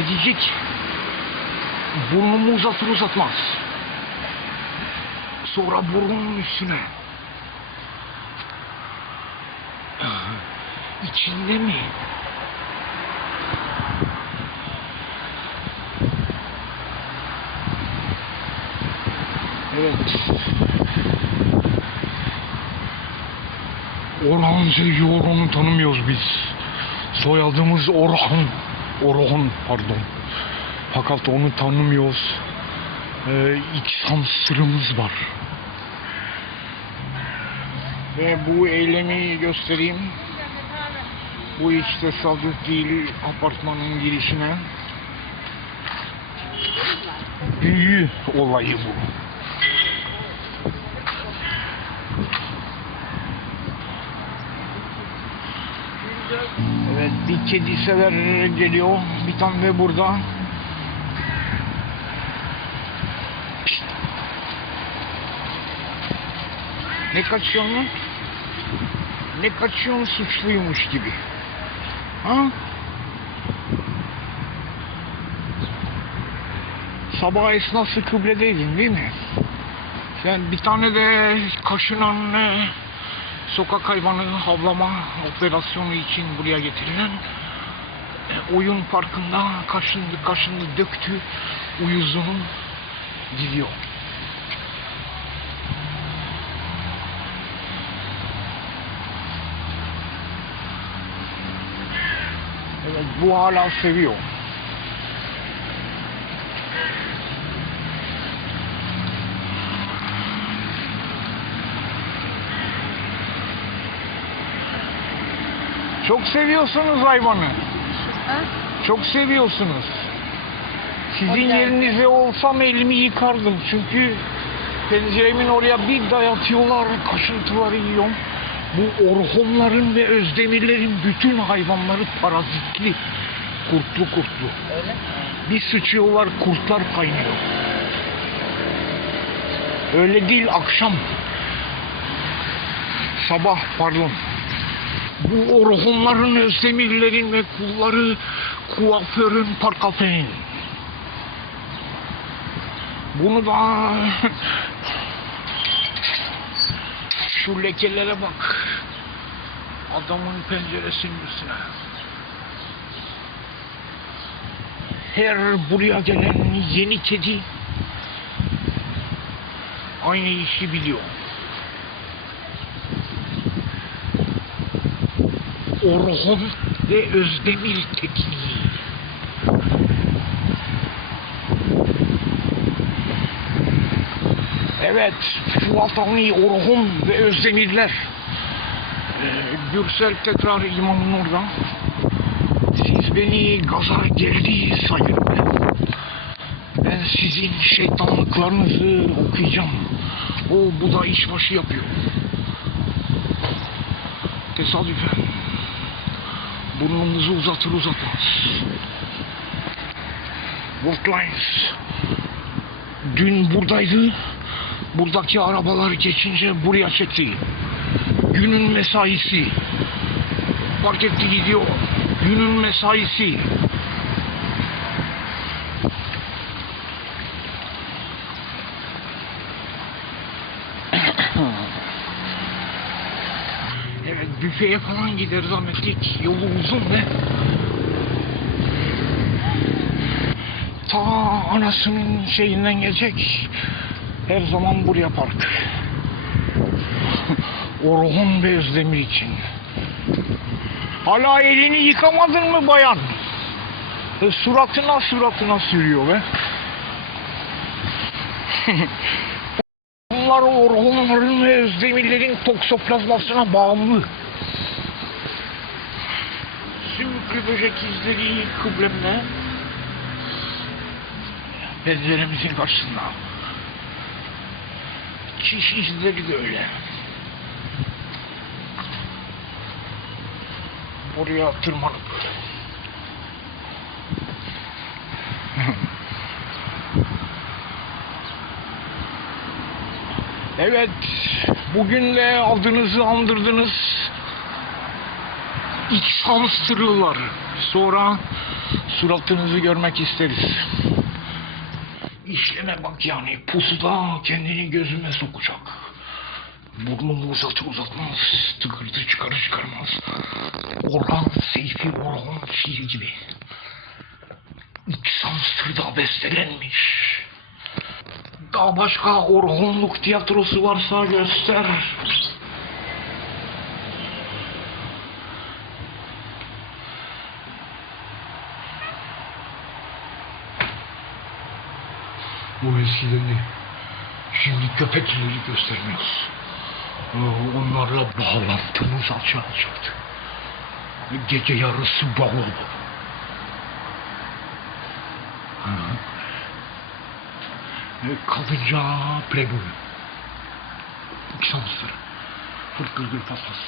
Kedicik burnumu uzatır uzatmaz. Sonra burnunun üstüne. Ah, İçinde mi? Evet. Orhan Orhan'ı tanımıyoruz biz. Soyadımız Orhan. Orhan pardon. Fakat onu tanımıyoruz. Ee, İksan sırrımız var. Ve bu eylemi göstereyim. Bu hiç tesadüf değil apartmanın girişine. Büyü olayı bu. Evet bir kedi sever geliyor. Bir tane de burada. Ne kaçıyorsun lan? Ne kaçıyorsun suçluymuş gibi. Ha? Sabah esnası kıbledeydin değil mi? Sen bir tane de kaşınan sokak hayvanı havlama operasyonu için buraya getirilen e, oyun parkında kaşındı kaşındı döktü uyuzunu gidiyor. Evet bu hala seviyor. Çok seviyorsunuz hayvanı. Ha? Çok seviyorsunuz. Sizin Hoş geldin. yerinizde olsam elimi yıkardım. Çünkü penceremin oraya bir dayatıyorlar, kaşıntıları yiyorum. Bu orhonların ve özdemirlerin bütün hayvanları parazitli. Kurtlu kurtlu. Öyle mi? Bir sıçıyorlar kurtlar kaynıyor. Öyle değil akşam. Sabah pardon. Bu orhunların, özdemirlerin ve kulları kuaförün, parkafenin. Bunu da şu lekelere bak. Adamın penceresinin üstüne. Her buraya gelen yeni kedi aynı işi biliyor. Orhun ve Özdemir tekniği. Evet, Fuat Avni, Orhun ve Özdemirler. Ee, tekrar imamın orada. Siz beni gaza geldi sayın. Ben sizin şeytanlıklarınızı okuyacağım. O bu da işbaşı yapıyor. Tesadüfen burnumuzu uzatır uzatmaz. Worklines dün buradaydı. Buradaki arabalar geçince buraya çekti. Günün mesaisi. Park etti gidiyor. Günün mesaisi. Evet büfeye falan gider zahmetlik. Yolu uzun ve ta anasının şeyinden gelecek. Her zaman buraya park. Orhun ve Özdemir için. Hala elini yıkamadın mı bayan? E, suratına suratına sürüyor be. Bunlar Orhunların ve Özdemirlerin toksoplazmasına bağımlı. Sümüklü böcek izleri kıblemde. Penceremizin karşısında. Çiş izleri de öyle. Oraya tırmanıp Evet, bugün de adınızı andırdınız. İç Hamsterlılar. Sonra suratınızı görmek isteriz. İşleme bak yani pusuda kendini gözüme sokacak. Burnunu uzatır uzatmaz, tıkırtı çıkarır çıkarmaz. Orhan Seyfi Orhan şiir gibi. İç Hamster'da bestelenmiş. Daha başka Orhunluk tiyatrosu varsa göster. Bu eskileri şimdi köpekleri göstermiyoruz. Ee, Onlarla bağlantımız açığa çıktı. Gece yarısı bavul. Hı. E, Kalınca playboy. Şanslar. Fırt gırgır paspas.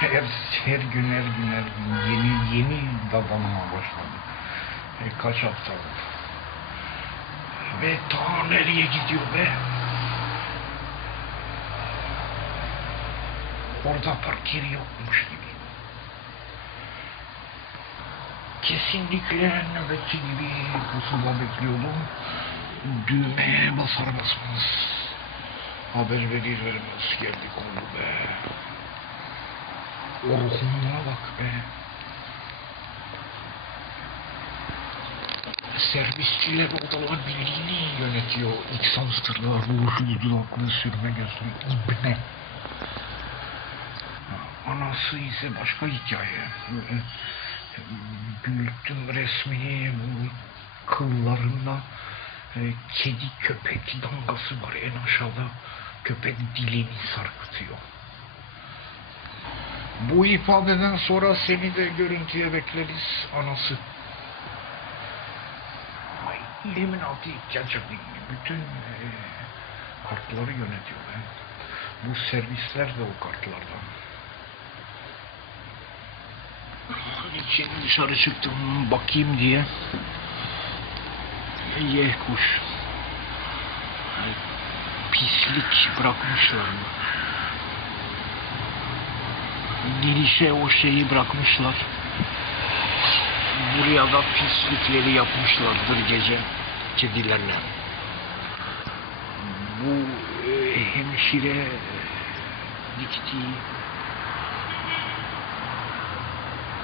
her, her gün her gün her gün yeni yeni davranmaya başladı. E, kaç hafta oldu. Ve ta nereye gidiyor be? Orada park yokmuş gibi. Kesinlikle nöbetçi gibi pusuda bekliyordum. Düğmeye basar basmaz. Haber verir vermez geldi konu be. O ruhumluğa bak be. Servisçiler odalar birliğini yönetiyor. İç hamsterlar, ruhu dudaklı sürme gözlü ibne. Anası ise başka hikaye. Büyüttüm resmini kıllarında e, kedi köpek damgası var en aşağıda köpek dilini sarkıtıyor. Bu ifadeden sonra seni de görüntüye bekleriz anası. Ay, Illuminati gerçekten bütün e, kartları yönetiyor. be. Bu servisler de o kartlardan. için dışarı çıktım bakayım diye. Ye kuş. Pislik bırakmışlar. Girişe o şeyi bırakmışlar. Buraya da pislikleri yapmışlardır gece kedilerle. Bu e, hemşire diktiği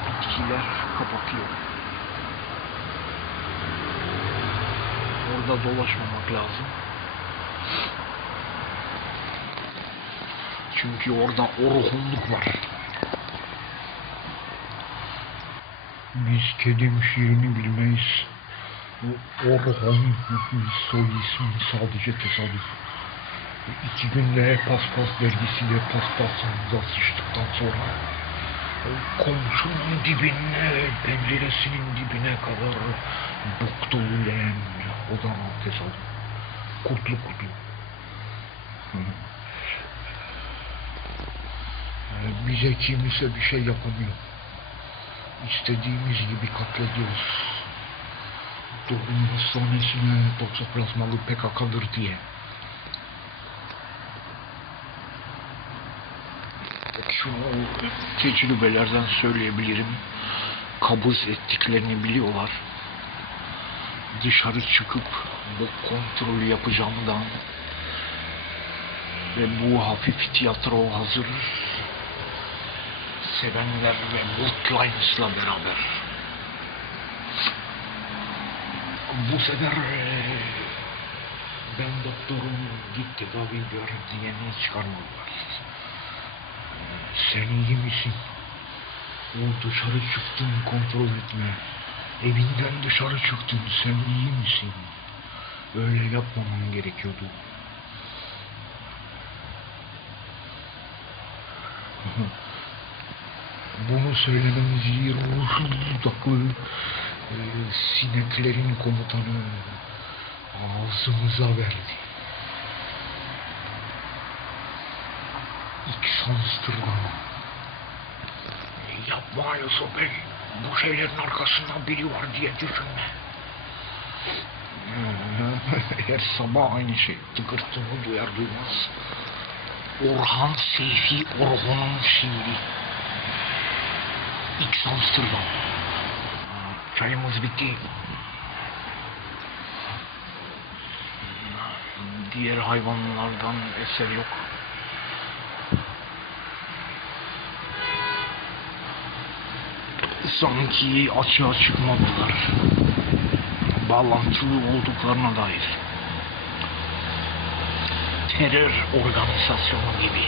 bitkiler kapatıyor. Orada dolaşmamak lazım. Çünkü orada orhunluk var. Biz kedim şiirini bilmeyiz. Bu Orhun soy ismi sadece tesadüf. İki günde paspas dergisiyle paspasımıza sıçtıktan sonra komşunun dibine, penceresinin dibine kadar boktu ulen odan tesadüf. Kurtlu. Hı. Ee, Bize kimse bir şey yapamıyor. İstediğimiz gibi katlediyoruz. Doğum hastanesine toksoplazmalı PKK'dır diye. Şunu tecrübelerden söyleyebilirim. Kabuz ettiklerini biliyorlar. Dışarı çıkıp bu kontrolü yapacağımdan ve bu hafif tiyatro hazır sevenler ve Bloodlines'la beraber. Bu sefer eee, ben doktorum git tedavi gör diyeni çıkarmadılar. Sen iyi misin? O dışarı çıktın kontrol etme. Evinden dışarı çıktın sen iyi misin? Öyle yapmaman gerekiyordu. Bunu söylememizi ruhlu dudaklı e, sineklerin komutanı ağzımıza verdi. İlk sanstırdan. Yapma Yusuf Bey. Bu şeylerin arkasında biri var diye düşünme. Her sabah aynı şey. Tıkırtını duyar duymaz. Orhan Seyfi Orhan'ın şiiri. X Amsterdam. Çayımız bitti. Diğer hayvanlardan eser yok. Sanki açığa çıkmadılar. Bağlantılı olduklarına dair. Terör organizasyonu gibi.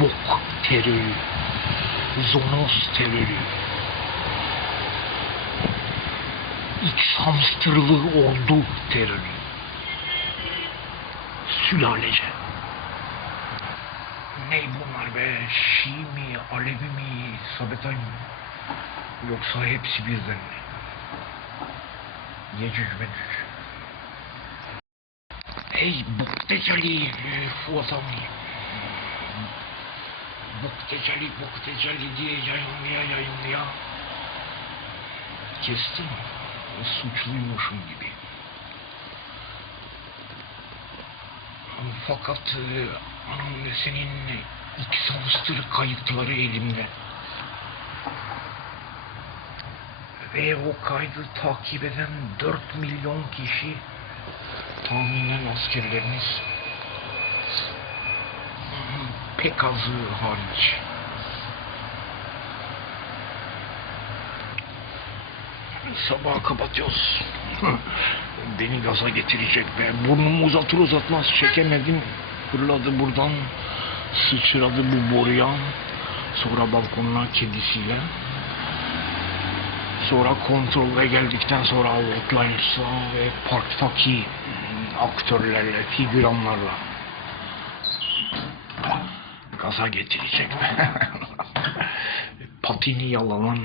Bok terörü. Zonos terörü. X hamsterlı ordu terörü. Sülalece. Ne bunlar be? Şii mi, Alevi mi, Sabetay mı? Yoksa hepsi birden mi? Yecüc mecüc. Ey bok tecali fuatami. Bok tecali, bok tecali diye yayınlaya yayınlaya. Kestim. Suçluymuşum gibi. Fakat e, ve senin X hamster kayıtları elimde. Ve o kaydı takip eden 4 milyon kişi tahminen askerleriniz pek azı hariç. Sabaha kapatıyoruz. Beni gaza getirecek be. Burnumu uzatır uzatmaz çekemedim. Fırladı buradan. Sıçradı bu boruya. Sonra balkonuna kedisiyle. Sonra kontrolle geldikten sonra Outliners'la ve parktaki aktörlerle, figüranlarla. Gaza getirecek. Patini yalanan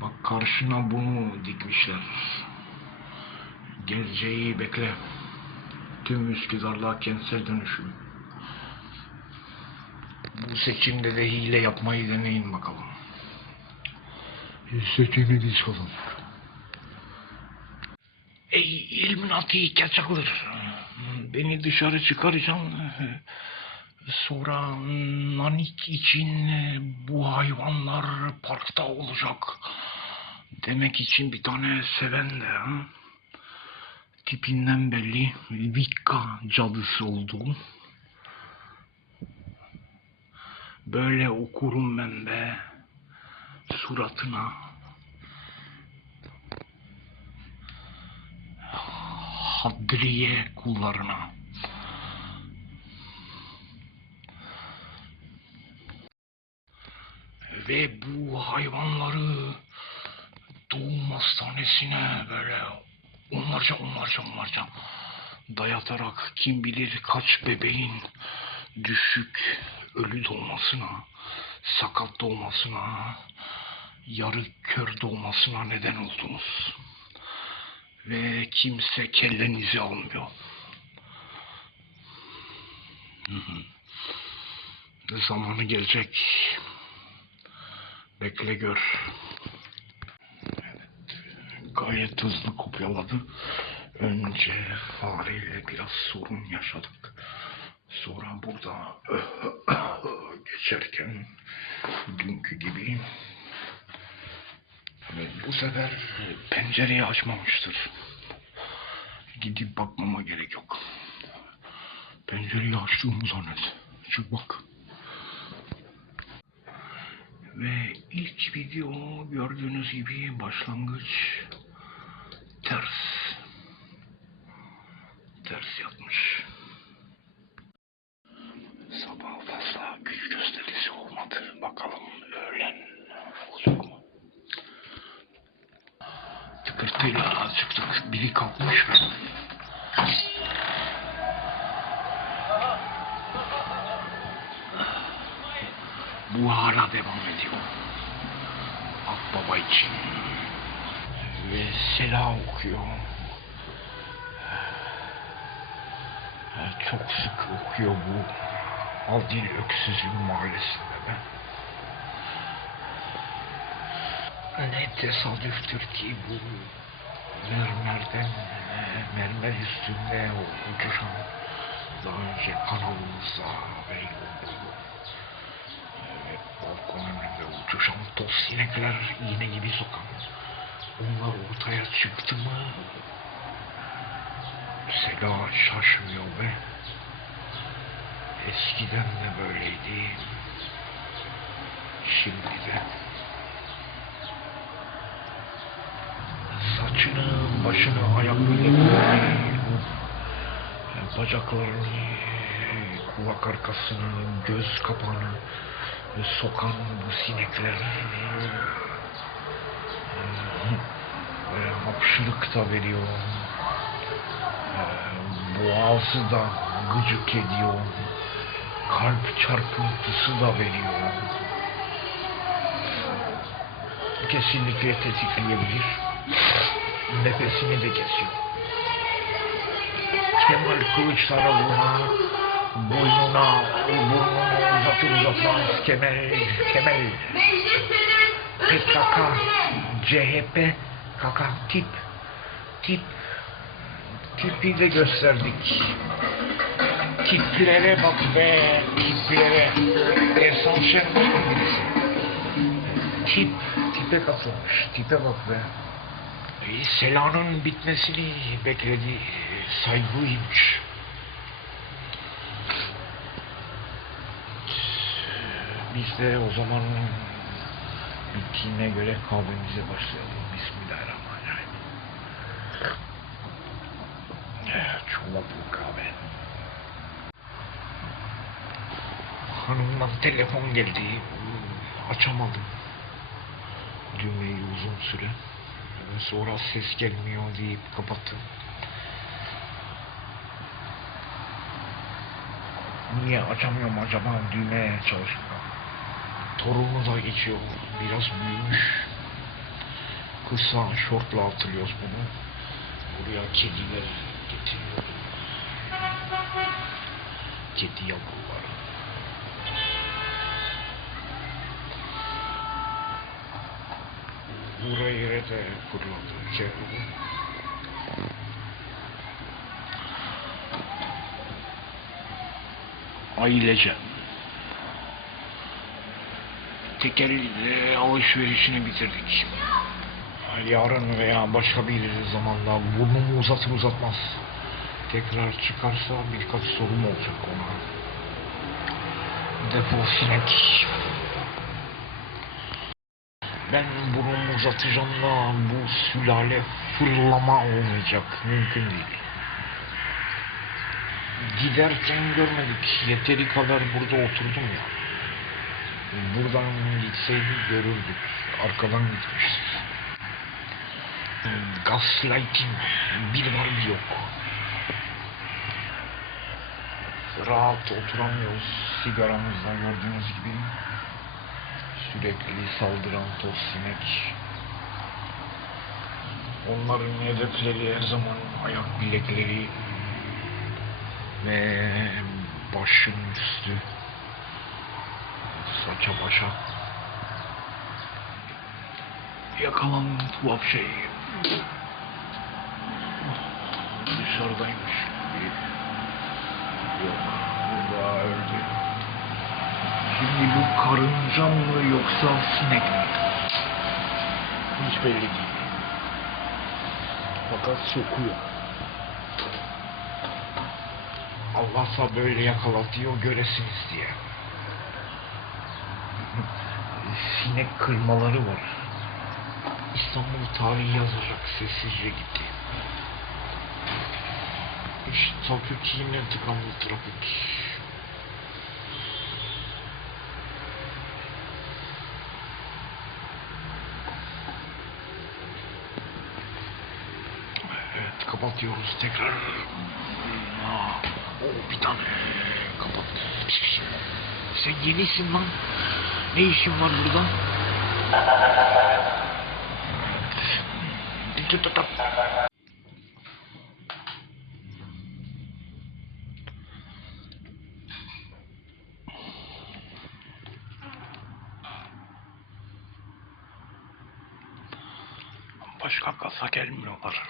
Bak karşına bunu dikmişler. Geleceği bekle. Tüm Üsküdar'la kentsel dönüşüm. Bu seçimde de hile yapmayı deneyin bakalım. Seçimi biz kazandık. Ey Illuminati kaçaklar. Beni dışarı çıkaracaksın. Sonra nanik için bu hayvanlar parkta olacak. Demek için bir tane seven de ha? Tipinden belli Vikka cadısı olduğu. Böyle okurum ben be suratına. Hadriye kullarına. Ve bu hayvanları doğum hastanesine böyle onlarca onlarca onlarca dayatarak kim bilir kaç bebeğin düşük ölü doğmasına, sakat doğmasına, yarı kör doğmasına neden oldunuz. Ve kimse kellenizi almıyor. Zamanı gelecek. Bekle gör. Evet. Gayet hızlı kopyaladı. Önce fareyle biraz sorun yaşadık. Sonra burada geçerken dünkü gibi bu sefer pencereyi açmamıştır. Gidip bakmama gerek yok. Pencereyi açtığımı zannet. Çık bak. Ve ilk video gördüğünüz gibi başlangıç ters. Ters yapmış. Sabah fazla güç gösterisi olmadı. Bakalım öğlen olacak mı? Tıkırtıyla çıktık. Biri kalkmış. Bu hala devam ediyor. Akbaba için. Ve Sela okuyor. Çok sık okuyor bu Aldil Öksüz'ün mahallesinde ben. Ne tesadüftür ki bu mermerden, mermer üstünde uçuşan daha önce kanalımızda ve evet, balkon önünde uçuşan toz sinekler iğne gibi sokan onlar ortaya çıktı mı Sela şaşmıyor be. Eskiden de böyleydi. Şimdi de. Saçını, başını, ayaklarını, bacaklarını, kulak arkasını, göz kapağını sokan bu sinekler böyle hapşırık da veriyor. Boğazı da gıcık ediyor. Kalp çarpıntısı da veriyor. Kesinlikle tetikleyebilir. Nefesini de kesiyor. Kemal Kılıçdaroğlu'na boynuna, burnunu uzatır uzatmaz Kemal, Kemal PKK, CHP, KK tip, tip, tipi de gösterdik. Tiplere bak be, tiplere. Esansiyel birisi. Tip, tipe katılmış, tipe bak be. Sela'nın bitmesini bekledi, saygılıymış. Biz de o zaman bittiğine göre kahvemize başlayalım. Bismillahirrahmanirrahim. Çolaklı kahve. Hanımdan telefon geldi. Açamadım. Düğmeyi uzun süre. Sonra ses gelmiyor deyip kapattım. Niye açamıyorum acaba düğmeye çalışmıyor. Torunu da geçiyor. Biraz büyümüş. Kısa şortla hatırlıyoruz bunu. Buraya kediler getiriyor. Kedi yavruları. Buraya de fırladı. Kedi. Ailece. Tekel alışverişini bitirdik. Yarın veya başka bir zamanda burnumu uzatır uzatmaz. Tekrar çıkarsa birkaç sorum olacak ona. Defol sinek. Ben burnumu uzatacağım bu sülale fırlama olmayacak. Mümkün değil. Giderken görmedik. Yeteri kadar burada oturdum ya. Buradan gitseydi görürdük. Arkadan gitmiştik. Gaslighting bir var bir yok. Rahat oturamıyoruz. Sigaramızda gördüğünüz gibi. Sürekli saldıran toz sinek. Onların hedefleri her zaman ayak bilekleri ve başın üstü. Saça başa. Yakalanan tuhaf şey. Dışarıdaymış. Yok burada öldü. Şimdi bu karınca mı yoksa sinek mi? Hiç belli değil fakat sokuyor Allah'sa böyle yakalatıyor göresiniz diye sinek kırmaları var. İstanbul tarihi yazacak sessizce gitti. İşte trafik yine tıkandı trafik. Kapatıyoruz tekrar. O bir tane kapat. Sen yenisin lan. Ne işin var burada? Başka gaza gelmiyorlar.